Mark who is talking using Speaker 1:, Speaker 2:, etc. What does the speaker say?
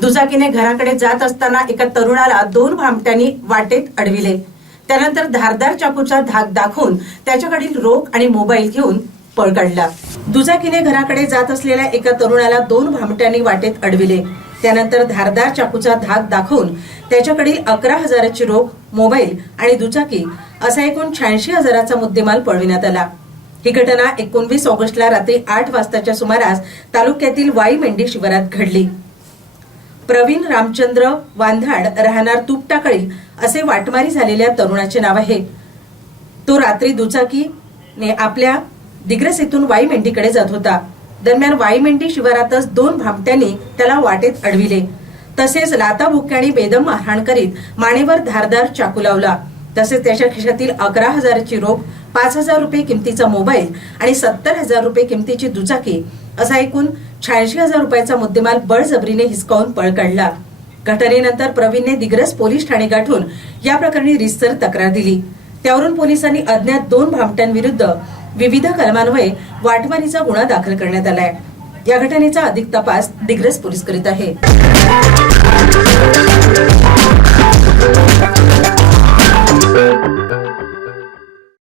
Speaker 1: दुचाकीने घराकडे जात असताना एका तरुणाला दोन भामट्यांनी वाटेत अडविले. त्यानंतर धारदार चाकूचा धाक दाखवून त्याच्याकडील रोख आणि मोबाईल घेऊन पळ काढला. दुचाकीने घराकडे जात असलेल्या एका तरुणाला दोन भामट्यांनी वाटेत अडविले. त्यानंतर धारदार चाकूचा धाक दाखवून त्याच्याकडील अकरा हजाराची रोख मोबाईल आणि दुचाकी असा एकूण शहाऐंशी हजाराचा मुद्देमाल पळविण्यात आला. ही घटना एकोणवीस ऑगस्टला रात्री आठ वाजताच्या सुमारास तालुक्यातील वाई मेंढी शिवारात घडली. प्रवीण रामचंद्र वांधाड राहणार तुपटाकळी असे वाटमारी झालेल्या तरुणाचे नाव आहे. तो रात्री दुचाकीने आपल्या दिग्रस येथून वाई मेंढीकडे जात होता. दरम्यान वाई मेंढी शिवारातच दोन भामट्यांनी त्याला वाटेत अडविले. तसेच लाता भुक्याने बेदम मारहाण करीत मानेवर धारदार चाकू लावला. तसेच त्याच्या खिशातील अकरा हजाराची रोख पाच हजार रुपये किमतीचा मोबाईल आणि सत्तर हजार रुपये किमतीची दुचाकी असा एकूण शहाऐंशी हजार रुपयाचा मुद्देमाल बळजबरीने हिसकावून पळ काढला. घटनेनंतर प्रवीणने दिग्रस पोलीस ठाणे गाठून या प्रकरणी रिस्तर तक्रार दिली. त्यावरून पोलिसांनी अज्ञात दोन भामट्यांविरुद्ध विविध कलमान्वये वाटमारीचा गुन्हा दाखल करण्यात आलाय. या घटनेचा अधिक तपास दिग्रस पोलीस करीत आहे.